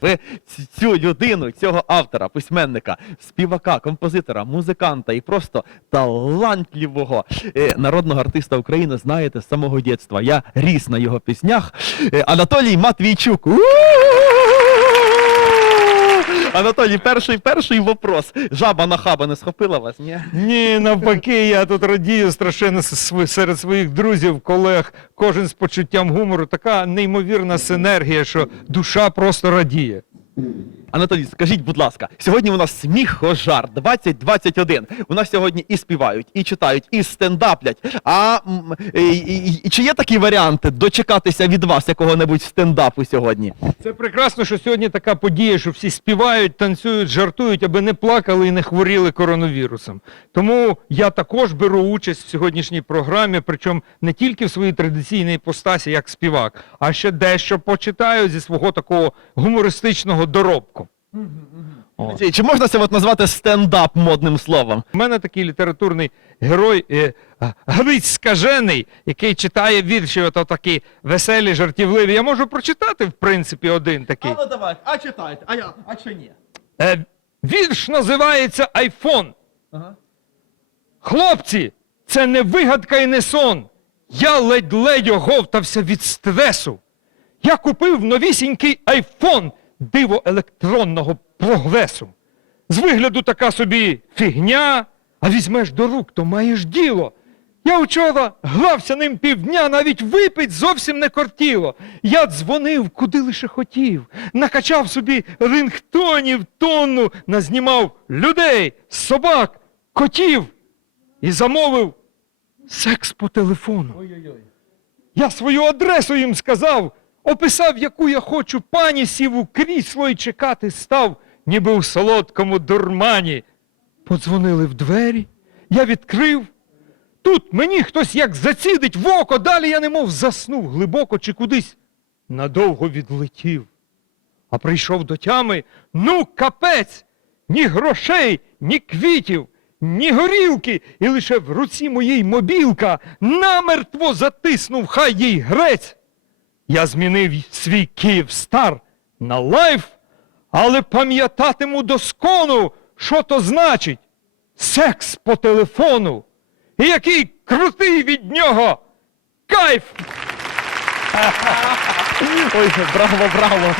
ви цю людину, цього автора, письменника, співака, композитора, музиканта і просто талантливого е, народного артиста України знаєте з самого дітства. Я ріс на його піснях. Е, Анатолій Матвійчук. Анатолій, перший перший вопрос. Жаба на хаба не схопила вас, ні? Ні, навпаки, я тут радію страшенно серед своїх друзів, колег, кожен з почуттям гумору. Така неймовірна синергія, що душа просто радіє. Анатолій, скажіть, будь ласка, сьогодні у нас сміхожар 2021. У нас сьогодні і співають, і читають, і стендаплять. А і, і- і чи є такі варіанти дочекатися від вас якого-небудь стендапу сьогодні? Це прекрасно, що сьогодні така подія, що всі співають, танцюють, жартують, аби не плакали і не хворіли коронавірусом. Тому я також беру участь в сьогоднішній програмі, причому не тільки в своїй традиційній постасі, як співак, а ще дещо почитаю зі свого такого гумористичного доробку. О. Чи, чи можна це от назвати стендап модним словом? У мене такий літературний герой е, Гриць Скажений, який читає вірші, ото такі веселі, жартівливі. Я можу прочитати, в принципі, один такий. ну давай, а читайте, а я, а чи ні? Е, вірш називається Айфон. Ага. Хлопці, це не вигадка і не сон. Я ледь-ледь оговтався від стресу. Я купив новісінький айфон диво електронного прогресу. З вигляду така собі фігня, а візьмеш до рук, то маєш діло. Я вчора грався ним півдня, навіть випить зовсім не кортіло. Я дзвонив, куди лише хотів, накачав собі рингтонів тонну, назнімав людей, собак, котів і замовив секс по телефону. Я свою адресу їм сказав, описав, яку я хочу пані, сів у крісло і чекати став, ніби у солодкому дурмані. Подзвонили в двері, я відкрив. Тут мені хтось як зацідить в око, далі я немов заснув глибоко чи кудись надовго відлетів. А прийшов до тями, ну капець, ні грошей, ні квітів, ні горілки, і лише в руці моїй мобілка намертво затиснув хай їй грець. Я змінив свій Київстар на лайф, але пам'ятатиму доскону, що то значить секс по телефону. І який крутий від нього кайф! Ой, браво, браво.